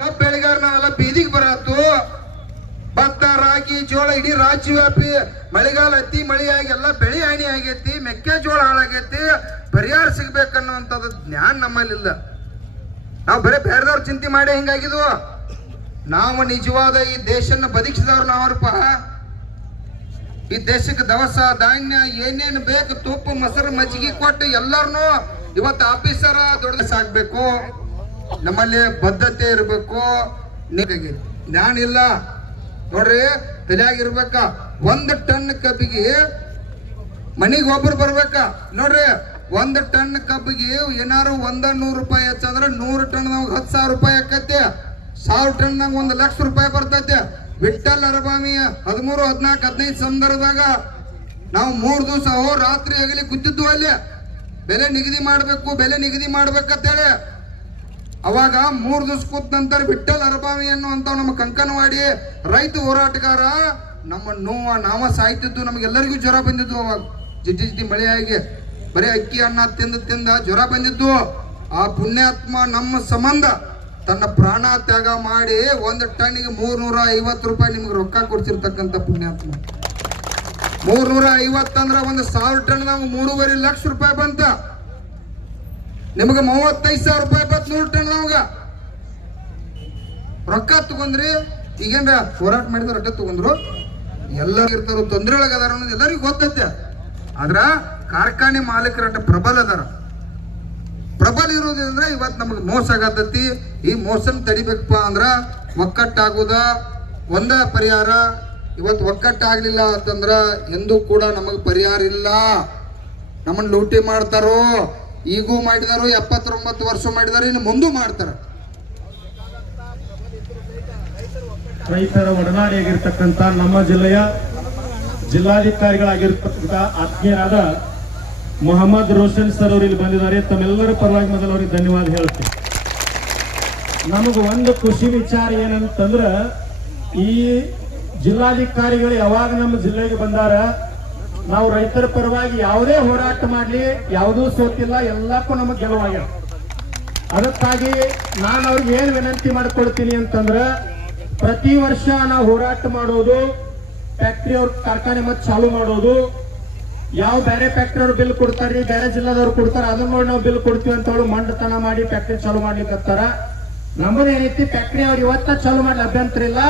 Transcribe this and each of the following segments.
ಕಬ್ಬು ಬೆಳೆಗಾರ ನಾವೆಲ್ಲ ಬೀದಿಗೆ ಬರತ್ತು. ಭತ್ತ, ರಾಗಿ, ಜೋಳ ಇಡೀ ರಾಜ್ಯವ್ಯಾಪಿ ಮಳೆಗಾಲ ಅತಿ ಮಳೆಯಾಗಿ ಎಲ್ಲ ಬೆಳೆ ಹಾನಿ ಆಗೈತಿ. ಮೆಕ್ಕೆಜೋಳ ಹಾಳಾಗೈತಿ. ಪರಿಹಾರ ಸಿಗ್ಬೇಕನ್ನುವಂಥದ್ದು ಜ್ಞಾನ ನಮ್ಮಲ್ಲಿಲ್ಲ. ನಾವು ಬರೀ ಬೇರೆದವ್ರ ಚಿಂತೆ ಮಾಡಿ ಹಿಂಗಾಗಿದ್ವು. ನಾವು ನಿಜವಾದ ಈ ದೇಶನ ಬದುಕಿಸಿದವ್ರು ನಾವ್ರಪ್ಪ. ಈ ದೇಶಕ್ಕೆ ದವಸ ಧಾನ್ಯ ಏನೇನು ಬೇಕು, ತುಪ್ಪ, ಮೊಸರು, ಮಜ್ಜಿಗೆ ಕೊಟ್ಟು ಎಲ್ಲರನ್ನು ಇವತ್ತು ಆಫೀಸರ ದೊಡ್ಡ ಸಾಕ್ಬೇಕು. ನಮ್ಮಲ್ಲಿ ಬದ್ಧತೆ ಇರಬೇಕು. ಜ್ಞಾನ ಇಲ್ಲ ನೋಡ್ರಿ, ತಲೆಯಾಗಿರ್ಬೇಕ. 1 ಟನ್ ಕಬ್ಬಿಗೆ ಮನಿಗೆ ಒಬ್ರು ಬರ್ಬೇಕ ನೋಡ್ರಿ. 1 ಟನ್ ಕಬ್ಬಿಗೆ ಏನಾರು 100 ರೂಪಾಯಿ ಹೆಚ್ಚಂದ್ರೆ 100 ಟನ್ 10,000 ರೂಪಾಯಿ ಆಕೈತಿ. 1000 ಟನ್ 1 ಲಕ್ಷ ರೂಪಾಯಿ ಬರ್ತೈತೆ. ವಿಠಲ್ ಅರಬಾಮಿ 13, 14, 15 ಸಂದರ್ಭದಾಗ ನಾವು 3 ದಿವಸ ರಾತ್ರಿ ಆಗಲಿ ಕೂತಿದ್ವು. ಅಲ್ಲಿ ಬೆಲೆ ನಿಗದಿ ಮಾಡ್ಬೇಕಂತೇಳಿ ಅವಾಗ 3 ದಿವಸ ಕೂತ ನಂತರ ವಿಠಲ್ ಅರಬಾಮಿ ಅನ್ನುವಂತ ನಮ್ಮ ಕಂಕನವಾಡಿ ರೈತ ಹೋರಾಟಗಾರ ನಮ್ಮ ನಾವ ಸಾಯ್ತಿದ್ದು. ನಮಗೆಲ್ಲರಿಗೂ ಜ್ವರ ಬಂದಿದ್ದು. ಅವಾಗ ಜಿಟಿ ಮಳೆಯಾಗಿ ಬರೀ ಅಕ್ಕಿ ಅನ್ನ ತಿಂದ ಜ್ವರ ಬಂದಿದ್ದು. ಆ ಪುಣ್ಯಾತ್ಮ ನಮ್ಮ ಸಂಬಂಧ ತನ್ನ ಪ್ರಾಣ ತ್ಯಾಗ ಮಾಡಿ 1 ಟನ್ನಿಗೆ 350 ರೂಪಾಯಿ ನಿಮ್ಗೆ ರೊಕ್ಕ ಕೊಡ್ತಿರ್ತಕ್ಕಂಥ ಪುಣ್ಯಾತ್ಮ. 350 ಅಂದ್ರೆ 1,000 ಟನ್ ನಾವು 3.5 ಲಕ್ಷ ರೂಪಾಯಿ ಬಂತ. ನಿಮ್ಗೆ 35,000 ರೂಪಾಯಿ ಬಂತ 100 ಟನ್ ನಮ್ಗ ರೊಕ್ಕ ತಗೊಂಡ್ರಿ. ಈಗೇನ್ರ ಹೋರಾಟ ಮಾಡಿದ್ರೆ ರೊಕ್ಕ ತಗೊಂಡ್ರು. ಎಲ್ಲರೂ ಇರ್ತಾರ, ತೊಂದರೆ ಒಳಗದಾರ ಅನ್ನೋದು ಎಲ್ಲರಿಗೂ ಗೊತ್ತೈತೆ. ಆದ್ರ ಕಾರ್ಖಾನೆ ಮಾಲೀಕರ ಪ್ರಬಲ ಅದಾರ. ಪ್ರಬಲ ಇರೋದ್ರಿಂದ ಇವತ್ತು ನಮಗೆ ಮೋಸ ಆಗತೈತಿ. ಈ ಮೋಸನ ತಡಿಬೇಕಪ್ಪ ಅಂದ್ರ ಒಕ್ಕಟ್ಟಾಗುದ ಒಂದ ಪರಿಹಾರ. ಇವತ್ತು ಒಕ್ಕಟ್ಟಾಗ್ಲಿಲ್ಲ ಅಂತಂದ್ರ ಎಂದೂ ಕೂಡ ನಮಗ್ ಪರಿಹಾರ ಇಲ್ಲ. ನಮ್ಮನ್ನ ಲೂಟಿ ಮಾಡ್ತಾರೋ. ಈಗೂ ಮಾಡಿದಾರು, 79 ವರ್ಷ ಮಾಡಿದಾರೆ, ಇನ್ನು ಮುಂದೂ ಮಾಡ್ತಾರ. ರೈತರ ಒಡನಾಡಿಯಾಗಿರ್ತಕ್ಕಂಥ ನಮ್ಮ ಜಿಲ್ಲೆಯ ಜಿಲ್ಲಾಧಿಕಾರಿಗಳಾಗಿರ್ತಕ್ಕಂಥ ಆತ್ಮೀಯರಾದ ಮೊಹಮ್ಮದ್ ರೋಷನ್ ಸರ್ ಅವರು ಇಲ್ಲಿ ಬಂದಿದ್ದಾರೆ. ತಮ್ಮೆಲ್ಲರ ಪರವಾಗಿ ಮೊದಲು ಅವರಿಗೆ ಧನ್ಯವಾದ ಹೇಳ್ತೇನೆ. ನಮಗ ಒಂದು ಖುಷಿ ವಿಚಾರ ಏನಂತಂದ್ರ, ಈ ಜಿಲ್ಲಾಧಿಕಾರಿಗಳು ಯಾವಾಗ ನಮ್ಮ ಜಿಲ್ಲೆಗೆ ಬಂದಾರ, ನಾವು ರೈತರ ಪರವಾಗಿ ಯಾವುದೇ ಹೋರಾಟ ಮಾಡ್ಲಿ ಯಾವುದೂ ಸೋತಿಲ್ಲ, ಎಲ್ಲಕ್ಕೂ ನಮಗೆ ಗೆಲುವಾಗ್ಯಾವ. ಅದಕ್ಕಾಗಿ ನಾನು ಅವ್ರಿಗೆ ಏನ್ ವಿನಂತಿ ಮಾಡ್ಕೊಳ್ತೀನಿ ಅಂತಂದ್ರ, ಪ್ರತಿ ವರ್ಷ ನಾವು ಹೋರಾಟ ಮಾಡೋದು, ಫ್ಯಾಕ್ಟ್ರಿ ಅವ್ರ ಕಾರ್ಖಾನೆ ಮತ್ತೆ ಚಾಲು ಮಾಡೋದು. ಯಾವ ಬೇರೆ ಫ್ಯಾಕ್ಟ್ರಿ ಅವ್ರು ಬಿಲ್ ಕೊಡ್ತಾರ್ರಿ, ಬೇರೆ ಜಿಲ್ಲಾದವ್ರು ಕೊಡ್ತಾರ, ಅದನ್ನ ನೋಡಿ ನಾವು ಬಿಲ್ ಕೊಡ್ತೀವಿ ಅಂತ ಹೇಳಿ ಮಂಡತನ ಮಾಡಿ ಫ್ಯಾಕ್ಟ್ರಿ ಚಾಲು ಮಾಡ್ಲಿಕ್ಕತ್ತಾರ. ನಮ್ಮದು ಏನೈತಿ, ಫ್ಯಾಕ್ಟ್ರಿ ಅವ್ರು ಇವತ್ತ ಚಾಲು ಮಾಡ್ಲಿ ಅಭ್ಯಂತರ ಇಲ್ಲ,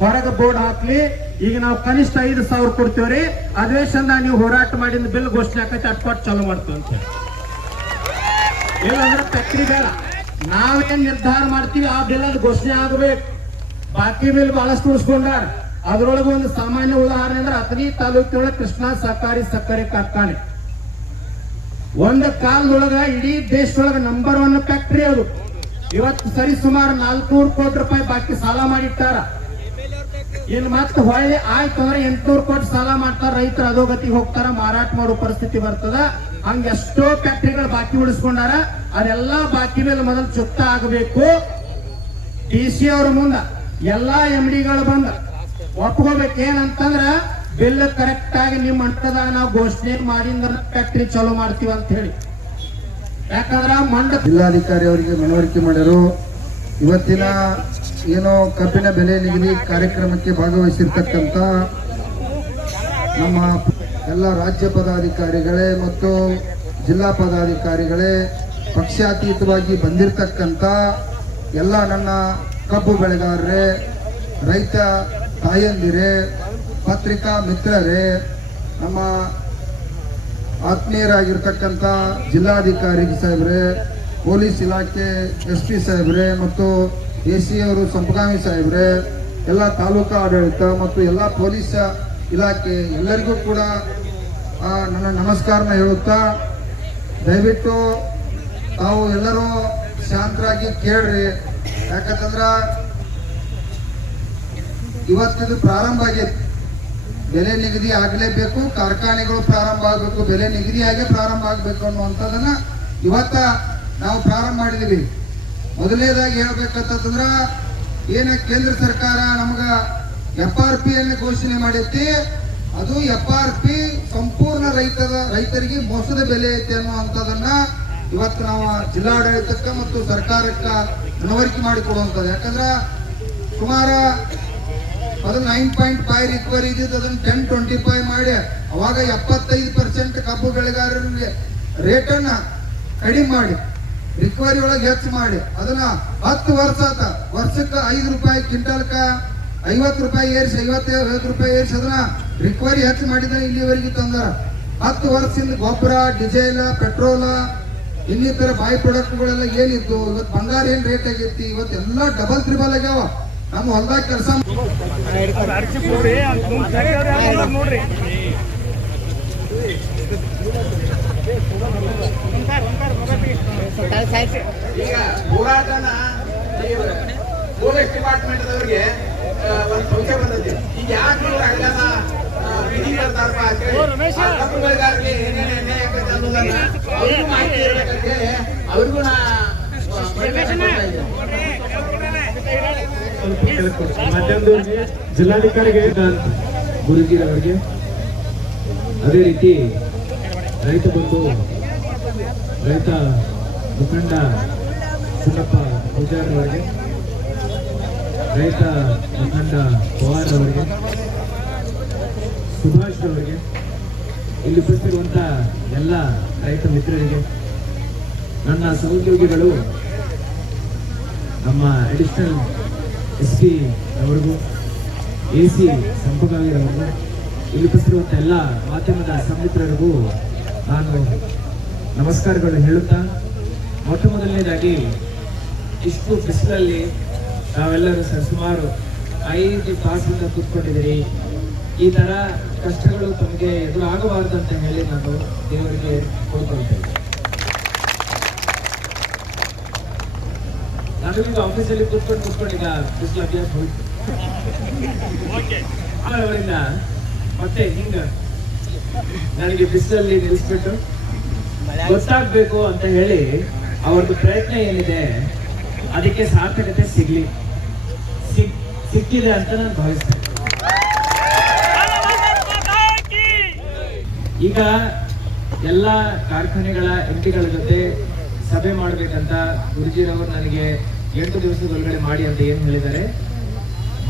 ಹೊರಗೆ ಬೋರ್ಡ್ ಹಾಕ್ಲಿ. ಈಗ ನಾವು ಕನಿಷ್ಠ 5,000 ಕೊಡ್ತೀವ್ರಿ, ಅಧಿವೇಶನದ ನೀವು ಹೋರಾಟ ಮಾಡಿದ ಬಿಲ್ ಘೋಷಣೆ ಆಕೈತಿ, ಅಟ್ಪಾಟ್ ಚಾಲು ಮಾಡ್ತೀವಿ ಅಂತ ಹೇಳಿ. ಇಲ್ಲಾಂದ್ರೆ ಫ್ಯಾಕ್ಟ್ರಿ ಬೇಡ, ನಾವೇನ್ ನಿರ್ಧಾರ ಮಾಡ್ತೀವಿ ಆ ಬಿಲ್ ಅದು ಘೋಷಣೆ ಆಗಬೇಕು. ಬಾಕಿ ಬಿಲ್ ಬಹಳಷ್ಟು ಉಳಿಸ್ಕೊಂಡಾರ. ಅದರೊಳಗೆ ಒಂದು ಸಾಮಾನ್ಯ ಉದಾಹರಣೆ ಅಂದ್ರೆ ಅಥಣಿ ತಾಲೂಕಿನೊಳಗೆ ಕೃಷ್ಣಾ ಸಹಕಾರಿ ಸಕ್ಕರೆ ಕಾರ್ಖಾನೆ ಒಂದು ಕಾಲದೊಳಗ ಇಡೀ ದೇಶದೊಳಗ ನಂಬರ್ 1 ಫ್ಯಾಕ್ಟ್ರಿ ಅದು. ಇವತ್ತು ಸರಿ ಸುಮಾರು 400 ಕೋಟಿ ರೂಪಾಯಿ ಬಾಕಿ ಸಾಲ ಮಾಡಿಟ್ಟಾರ. ಇನ್ನು ಮತ್ತೆ ಹೊಳ್ಳಿ ಆಯ್ತು ಅಂದ್ರೆ 800 ಕೋಟಿ ಸಾಲ ಮಾಡ್ತಾರ. ರೈತರು ಅಧೋಗತಿಗೆ ಹೋಗ್ತಾರ, ಮಾರಾಟ ಮಾಡೋ ಪರಿಸ್ಥಿತಿ ಬರ್ತದ. ಹಂಗ ಎಷ್ಟೋ ಫ್ಯಾಕ್ಟ್ರಿಗಳು ಬಾಕಿ ಉಳಿಸ್ಕೊಂಡಾರ. ಅದೆಲ್ಲಾ ಬಾಕಿ ಮೇಲೆ ಮೊದಲು ಚುಕ್ತ ಆಗಬೇಕು. DC ಅವ್ರ ಮುಂದ ಎಲ್ಲಾ MDಗಳು ಬಂದ ಒಪ್ಕೋಬೇಕು. ಏನಂತಂದ್ರ ಬಿಲ್ ಕರೆಕ್ಟ್ ಆಗಿ ನಿಮ್ಮ ಅಂಟದಾಗ ನಾವು ಘೋಷಣೆ ಮಾಡಿಂದ ಫ್ಯಾಕ್ಟ್ರಿ ಚಾಲೂ ಮಾಡ್ತೀವಿ ಅಂತ ಹೇಳಿ. ಯಾಕಂದ್ರ ಜಿಲ್ಲಾಧಿಕಾರಿ ಅವರಿಗೆ ಮನವರಿಕೆ ಮಾಡ್ಯಾರು. ಇವತ್ತಿನ ಏನೋ ಕಬ್ಬಿನ ಬೆಲೆ ನಿಗದಿ ಕಾರ್ಯಕ್ರಮಕ್ಕೆ ಭಾಗವಹಿಸಿರ್ತಕ್ಕಂಥ ನಮ್ಮ ಎಲ್ಲ ರಾಜ್ಯ ಪದಾಧಿಕಾರಿಗಳೇ ಮತ್ತು ಜಿಲ್ಲಾ ಪದಾಧಿಕಾರಿಗಳೇ, ಪಕ್ಷಾತೀತವಾಗಿ ಬಂದಿರತಕ್ಕಂಥ ಎಲ್ಲ ನನ್ನ ಕಬ್ಬು ಬೆಳೆಗಾರರೇ, ರೈತ ತಾಯಂದಿರೇ, ಪತ್ರಿಕಾ ಮಿತ್ರರೇ, ನಮ್ಮ ಆತ್ಮೀಯರಾಗಿರ್ತಕ್ಕಂಥ ಜಿಲ್ಲಾಧಿಕಾರಿ ಸಾಹೇಬ್ರೆ, ಪೊಲೀಸ್ ಇಲಾಖೆ SP ಸಾಹೇಬ್ರೆ ಮತ್ತು AC ಅವರು ಸಂಪಗಾಮಿ ಸಾಹೇಬ್ರೆ, ಎಲ್ಲ ತಾಲೂಕಾ ಆಡಳಿತ ಮತ್ತು ಎಲ್ಲ ಪೊಲೀಸ್ ಇಲಾಖೆ ಎಲ್ಲರಿಗೂ ಕೂಡ ನನ್ನ ನಮಸ್ಕಾರನ ಹೇಳುತ್ತಾ, ದಯವಿಟ್ಟು ತಾವು ಎಲ್ಲರೂ ಶಾಂತರಾಗಿ ಕೇಳ್ರಿ. ಯಾಕಂತಂದ್ರ ಇವತ್ತಿದು ಪ್ರಾರಂಭ ಆಗೈತಿ. ಬೆಲೆ ನಿಗದಿ ಆಗಲೇಬೇಕು, ಕಾರ್ಖಾನೆಗಳು ಪ್ರಾರಂಭ ಆಗಬೇಕು, ಬೆಲೆ ನಿಗದಿಯಾಗೆ ಪ್ರಾರಂಭ ಆಗಬೇಕು ಅನ್ನುವಂಥದ್ದನ್ನ ಇವತ್ತ ನಾವು ಪ್ರಾರಂಭ ಮಾಡಿದೀವಿ. ಮೊದಲನೇದಾಗಿ ಹೇಳ್ಬೇಕಂತಂದ್ರ, ಏನ ಕೇಂದ್ರ ಸರ್ಕಾರ ನಮಗ FRP ಅನ್ನು ಘೋಷಣೆ ಮಾಡೈತಿ. ಅದು FRP ಸಂಪೂರ್ಣ ರೈತರಿಗೆ ಮೋಸದ ಬೆಲೆ ಐತಿ ಅನ್ನುವಂಥದ್ದನ್ನ ಇವತ್ತು ನಾವು ಜಿಲ್ಲಾಡಳಿತಕ್ಕೆ ಮತ್ತು ಸರ್ಕಾರಕ್ಕೆ ಮನವರಿಕೆ ಮಾಡಿಕೊಡುವಂಥದ್ದು. ಯಾಕಂದ್ರೆ ಸುಮಾರು ಅದು 9.5 ರಿಕವರಿ ಇದ್ದಿದ್ದು ಅದನ್ನು 10-25 ಮಾಡಿ ಅವಾಗ 75% ಕಬ್ಬು ಬೆಳೆಗಾರರಿಗೆ ರೇಟನ್ನ ಕಡಿಮೆ ಮಾಡಿ ರಿಕವರಿ ಒಳಗೆ ಹೆಚ್ಚು ಮಾಡಿ ಅದನ್ನ 10 ವರ್ಷ ಆತ. ವರ್ಷಕ್ಕೆ 5 ರೂಪಾಯಿ ಕ್ವಿಂಟಲ್ಕ 50 ರೂಪಾಯಿ ಏರಿಸಿ 50 ರೂಪಾಯಿ ಏರಿಸಿ ಅದನ್ನ ರಿಕವರಿ ಹೆಚ್ಚು ಮಾಡಿದ್ರೆ ಇಲ್ಲಿವರೆಗೆ ತಂದಾರ. 10 ವರ್ಷದಿಂದ ಗೊಬ್ಬರ, ಡೀಸೆಲ್, ಪೆಟ್ರೋಲ್ ಇನ್ನಿತರ ಬಾಯಿ ಪ್ರಾಡಕ್ಟ್ಗಳೆಲ್ಲ ಏನಿತ್ತು, ಇವತ್ತು ಬಂಗಾರ ಏನ್ ರೇಟ್ ಆಗೈತಿ, ಇವತ್ತೆಲ್ಲ ಡಬಲ್ ತ್ರಿಬಲ್ ಆಗ್ಯಾವ. ನಮ್ಮ ಹೊಲದಾಗ ಕೆಲಸ ಈಗ ಹೋರಾಟನ ಪೊಲೀಸ್ ಡಿಪಾರ್ಟ್ಮೆಂಟ್ ದವರಿಗೆ ಒಂದು ಸಂಶಯ ಬಂದೈತಿ. ಈಗ ಯಾಕೆ ಇವ್ರು ಹಳ್ಳನ ಬಿಡಿ ಮಾಡ್ತಾರಪ್ಪ ಅಂತೇಳಿ ಕಬ್ಬು ಬೆಳೆಗಾರರಿಗೆ ಏನೇನು ಅನ್ಯಾಯ ಆಗ್ತದೆ ಅನ್ನೋದನ್ನ ಅವ್ರಿಗೂ ಮಾಹಿತಿ ಇರಬೇಕಂತೇಳಿ ಅವ್ರಿಗೂ ಮಾಧ್ಯಮದವರಿಗೆ, ಜಿಲ್ಲಾಧಿಕಾರಿಗೆ, ಗುರುಜಿರವರಿಗೆ, ಅದೇ ರೀತಿ ರೈತ ಬಂಧು ರೈತ ಮುಖಂಡ ಸುನಪ್ಪ ಪೂಜಾರವರಿಗೆ, ರೈತ ಮುಖಂಡ ಪವಾರ್ ಅವರಿಗೆ, ಸುಭಾಷ್ ಅವರಿಗೆ, ಇಲ್ಲಿ ಉಪಸ್ಥಿರುವಂತ ಎಲ್ಲ ರೈತ ಮಿತ್ರರಿಗೆ, ನನ್ನ ಸಹೋದ್ಯೋಗಿಗಳು, ನಮ್ಮ ಅಡಿಷನಲ್ SP ಅವರಿಗೂ, AC ಸಂಪಗಾವಿರವರಿಗೂ, ಇಲ್ಲಿ ಉಪಸ್ಥಿರುವಂತ ಎಲ್ಲ ಮಾಧ್ಯಮದ ಸಂಮಿತ್ರರಿಗೂ ನಾನು ನಮಸ್ಕಾರಗಳು ಹೇಳುತ್ತಾ, ಮೊಟ್ಟ ಮೊದಲನೇದಾಗಿ ಇಷ್ಟು ಬಿಸಿಲಲ್ಲಿ ನಾವೆಲ್ಲರೂ ಸುಮಾರು 5 ತಾಸಿಂದ ಕೂತ್ಕೊಂಡಿದ್ದೀರಿ. ಈ ತರ ಕಷ್ಟಗಳು ತಮಗೆ ಎದುರಾಗಬಾರದು ಅಂತ ಹೇಳಿ ನಾನು ದೇವರಿಗೆ ಕೋರ್ಕೊಳ್ತೇನೆ. ನಾನು ಈಗ ಆಫೀಸಲ್ಲಿ ಕೂತ್ಕೊಂಡೀಗ ಬಿಸಿಲು ಅಭ್ಯಾಸ ಹೋಯ್ತು. ಅವರಿಂದ ಮತ್ತೆ ಹಿಂಗ ನನಗೆ ಬಿಸಿಲಲ್ಲಿ ನಿಲ್ಲಿಸ್ಬಿಟ್ಟು ಗೊತ್ತಾಗ್ಬೇಕು ಅಂತ ಹೇಳಿ ಅವ್ರದ್ದು ಪ್ರಯತ್ನ ಏನಿದೆ ಅದಕ್ಕೆ ಸಾರ್ಥಕತೆ ಸಿಕ್ಕಿದೆ ಅಂತ ನಾನು ಭಾವಿಸ್ತೇನೆ. ಈಗ ಎಲ್ಲ ಕಾರ್ಖಾನೆಗಳ MDಗಳ ಜೊತೆ ಸಭೆ ಮಾಡ್ಬೇಕಂತ ಗುರುಜಿರವರು ನನಗೆ 8 ದಿವಸದ ಒಳಗಡೆ ಮಾಡಿ ಅಂತ ಏನ್ ಹೇಳಿದ್ದಾರೆ,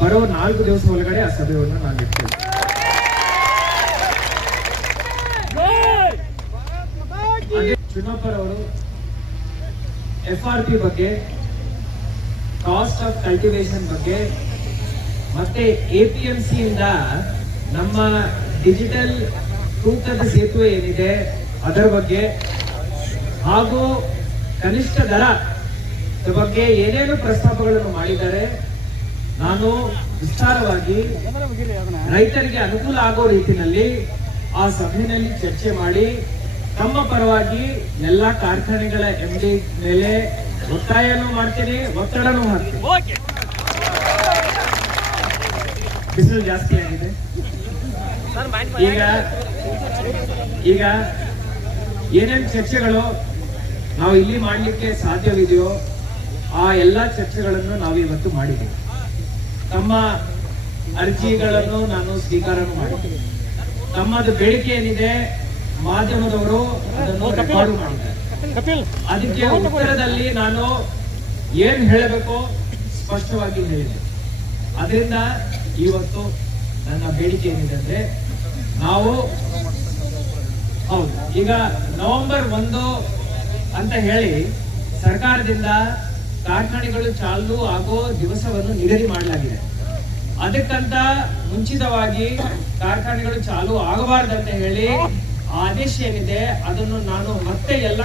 ಬರೋ 4 ದಿವಸ ಒಳಗಡೆ ಆ ಸಭೆಯನ್ನು ನಾನು ಇಡ್ತೇನೆ. ಚುನಾಪರ್ ಅವರು FRP ಬಗ್ಗೆ, ಕಾಸ್ಟ್ ಆಫ್ ಕಲ್ಟಿವೇಶನ್ ಬಗ್ಗೆ, ಮತ್ತೆ APMC ಇಂದ ನಮ್ಮ ಡಿಜಿಟಲ್ ತೂಕದ ಸೇತುವೆ ಏನಿದೆ ಅದರ ಬಗ್ಗೆ, ಹಾಗೂ ಕನಿಷ್ಠ ದರ ಬಗ್ಗೆ ಏನೇನು ಪ್ರಸ್ತಾಪಗಳನ್ನು ಮಾಡಿದ್ದಾರೆ. ನಾನು ವಿಸ್ತಾರವಾಗಿ ರೈತರಿಗೆ ಅನುಕೂಲ ಆಗೋ ರೀತಿಯಲ್ಲಿ ಆ ಸಭೆಯಲ್ಲಿ ಚರ್ಚೆ ಮಾಡಿ ತಮ್ಮ ಪರವಾಗಿ ಎಲ್ಲ ಕಾರ್ಖಾನೆಗಳ MD ಮೇಲೆ ಒತ್ತಾಯನೂ ಮಾಡ್ತೀನಿ, ಒತ್ತಡನೂ ಹಾಕ್ತೀನಿ. ಬಿಸಿಲು ಜಾಸ್ತಿ ಆಗಿದೆ. ಈಗ ಏನೇನು ಚರ್ಚೆಗಳು ನಾವು ಇಲ್ಲಿ ಮಾಡಲಿಕ್ಕೆ ಸಾಧ್ಯವಿದೆಯೋ ಆ ಎಲ್ಲ ಚರ್ಚೆಗಳನ್ನು ನಾವು ಇವತ್ತು ಮಾಡಿದ್ದೀವಿ. ತಮ್ಮ ಅರ್ಜಿಗಳನ್ನು ನಾನು ಸ್ವೀಕಾರನೂ ಮಾಡಿದ್ದೀನಿ. ತಮ್ಮದು ಬೇಡಿಕೆ ಏನಿದೆ ಮಾಧ್ಯಮದವರು ಅದನ್ನು ರೆಕಾರ್ಡ್ ಮಾಡಿದ್ದಾರೆ. ಅದಕ್ಕೆ ಉತ್ತರದಲ್ಲಿ ನಾನು ಏನ್ ಹೇಳಬೇಕೋ ಸ್ಪಷ್ಟವಾಗಿ ಹೇಳಿದೆ. ಅದರಿಂದ ಇವತ್ತು ನನ್ನ ಬೇಡಿಕೆ ಏನಿದೆ ಅಂದ್ರೆ, ನಾವು ಹೌದು ಈಗ ನವೆಂಬರ್ 1 ಅಂತ ಹೇಳಿ ಸರ್ಕಾರದಿಂದ ಕಾರ್ಖಾನೆಗಳು ಚಾಲೂ ಆಗೋ ದಿವಸವನ್ನು ನಿಗದಿ ಮಾಡಲಾಗಿದೆ. ಅದಕ್ಕಂತ ಮುಂಚಿತವಾಗಿ ಕಾರ್ಖಾನೆಗಳು ಚಾಲೂ ಆಗಬಾರ್ದಂತ ಹೇಳಿ ಆದೇಶ ಏನಿದೆ ಅದನ್ನು ನಾನು ಮತ್ತೆ ಎಲ್ಲ